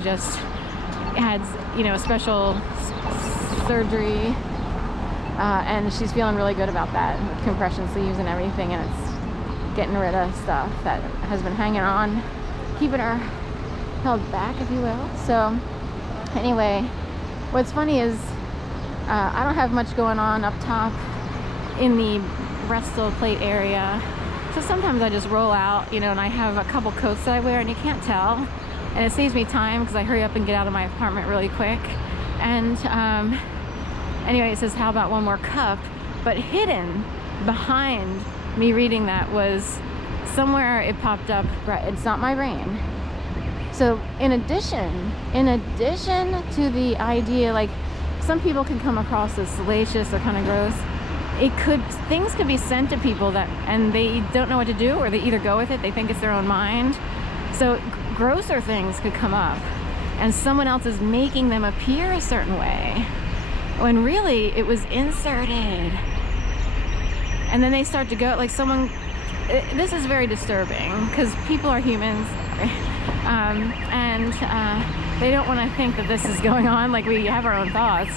just had, you know, special surgery, and she's feeling really good about that with compression sleeves and everything, and it's getting rid of stuff that has been hanging on, keeping her held back, if you will. So anyway, what's funny is I don't have much going on up top in the breastplate plate area, so sometimes I just roll out, you know, and I have a couple coats that I wear, and you can't tell, and it saves me time because I hurry up and get out of my apartment really quick. And anyway, it says, how about one more cup? But hidden behind me reading that was somewhere it popped up, right, it's not my brain. So in addition to the idea, like, some people can come across as salacious or kind of gross. Things could be sent to people that, and they don't know what to do, or they either go with it, they think it's their own mind. So grosser things could come up, and someone else is making them appear a certain way, when really it was inserted. And then they start to go, like, this is very disturbing, because people are humans, and they don't want to think that this is going on, like we have our own thoughts.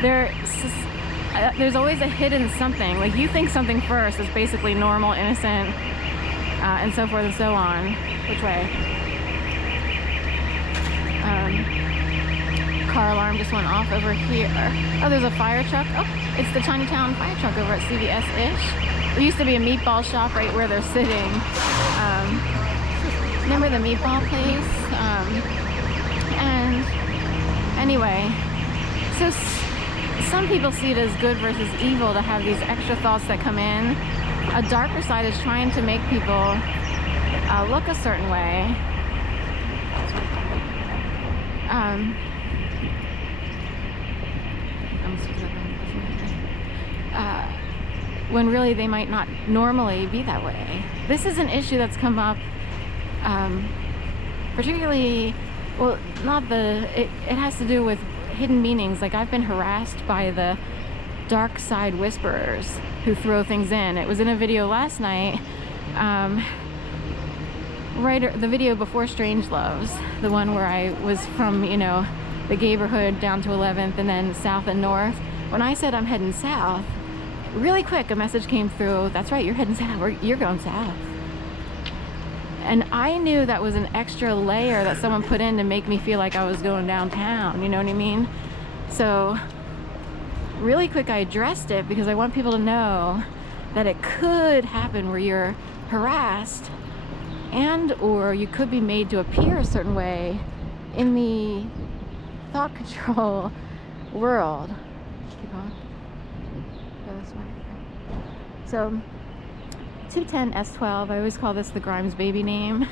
There's always a hidden something, like you think something first is basically normal, innocent, and so forth and so on. Which way? Car alarm just went off over here. Oh, there's a fire truck. Oh, it's the Chinatown fire truck over at CVS-ish. There used to be a meatball shop right where they're sitting. Remember the meatball place? And anyway, so some people see it as good versus evil to have these extra thoughts that come in. A darker side is trying to make people look a certain way. When really they might not normally be that way. This is an issue that's come up, particularly, well, it has to do with hidden meanings. Like, I've been harassed by the dark side whisperers who throw things in. It was in a video last night, the video before Strange Loves, the one where I was from, you know, the Gayborhood down to 11th and then south and north. When I said I'm heading south, really quick a message came through, that's right, you're heading south, or you're going south. And I knew that was an extra layer that someone put in to make me feel like I was going downtown, you know what I mean? So really quick I addressed it, because I want people to know that it could happen where you're harassed, and or you could be made to appear a certain way in the thought control world. Keep on. Go this way. So 210 S12, I always call this the Grimes baby name.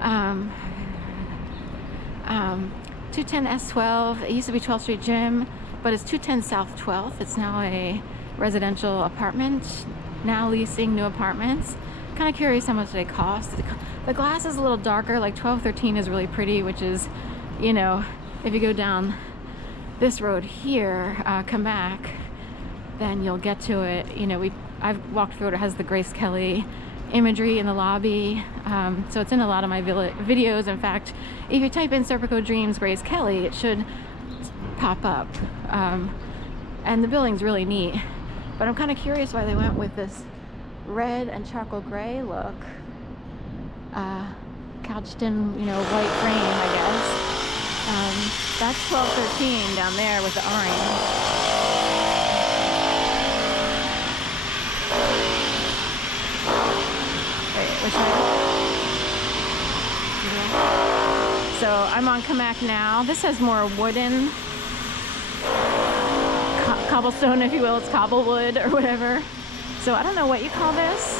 210 S12, it used to be 12th Street Gym, but it's 210 South 12th. It's now a residential apartment, now leasing new apartments. Kind of curious how much they cost. The glass is a little darker, like 1213 is really pretty, which is, you know, if you go down this road here, come back, then you'll get to it. You know, I've walked through it. It has the Grace Kelly imagery in the lobby, so it's in a lot of my videos. In fact, if you type in Serpico Dreams Grace Kelly, it should pop up, and the building's really neat. But I'm kind of curious why they went with this red and charcoal gray look, couched in, you know, white frame, I guess. That's 1213 down there with the orange. Which way? So I'm on Kamak now. This has more wooden, cobblestone, if you will. It's cobblewood or whatever. So I don't know what you call this.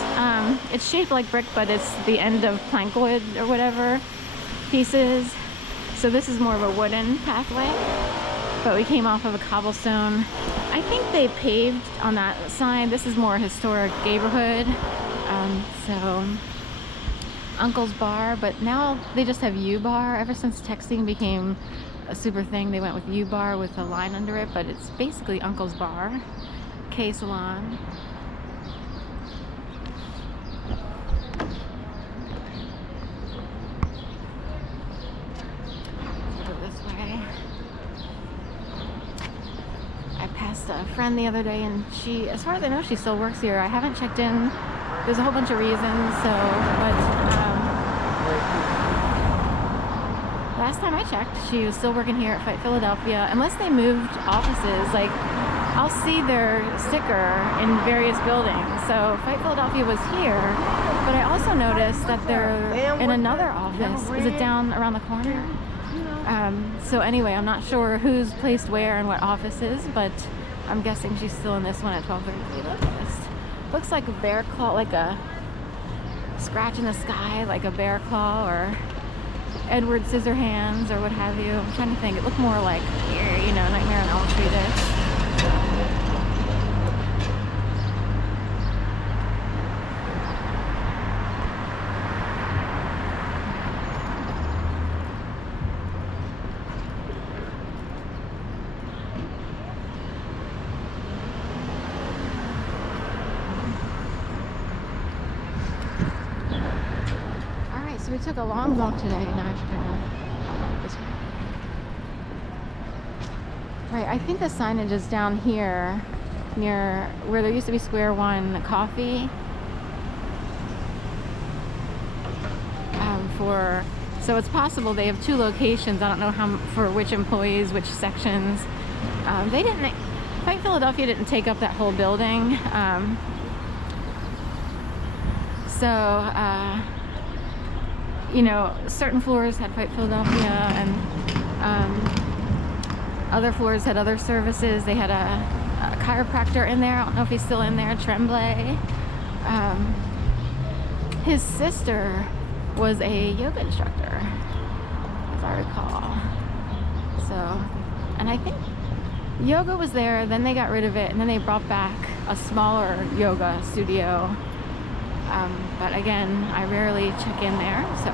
It's shaped like brick, but it's the end of plankwood or whatever pieces. So this is more of a wooden pathway, but we came off of a cobblestone. I think they paved on that side. This is more historic Gayborhood. So Uncle's Bar, but now they just have U-Bar. Ever since texting became a super thing, they went with U-Bar with a line under it, but it's basically Uncle's Bar. K-Salon. asked a friend the other day, and she, as far as I know, she still works here. I haven't checked in. There's a whole bunch of reasons, so, but last time I checked, she was still working here at Fight Philadelphia, unless they moved offices. Like, I'll see their sticker in various buildings. So Fight Philadelphia was here, but I also noticed that they're in another office. Is it down around the corner? So anyway, I'm not sure who's placed where and what offices, but I'm guessing she's still in this one at 1233 Locust. Looks like a bear claw, like a scratch in the sky, like a bear claw or Edward Scissorhands or what have you. I'm trying to think. It looked more like, you know, Nightmare on Elm Street-ish. We took a long walk today. Now I'm gonna this way. Right, I think the signage is down here near where there used to be Square One Coffee. So it's possible they have two locations. I don't know how for which employees, which sections. They didn't. Fight Philadelphia didn't take up that whole building. You know, certain floors had Fight Philadelphia, and other floors had other services. They had a chiropractor in there. I don't know if he's still in there, Tremblay. His sister was a yoga instructor, as I recall. So, and I think yoga was there, then they got rid of it, and then they brought back a smaller yoga studio. But again, I rarely check in there, so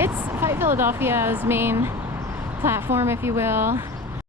it's Fight Philadelphia's main platform, if you will.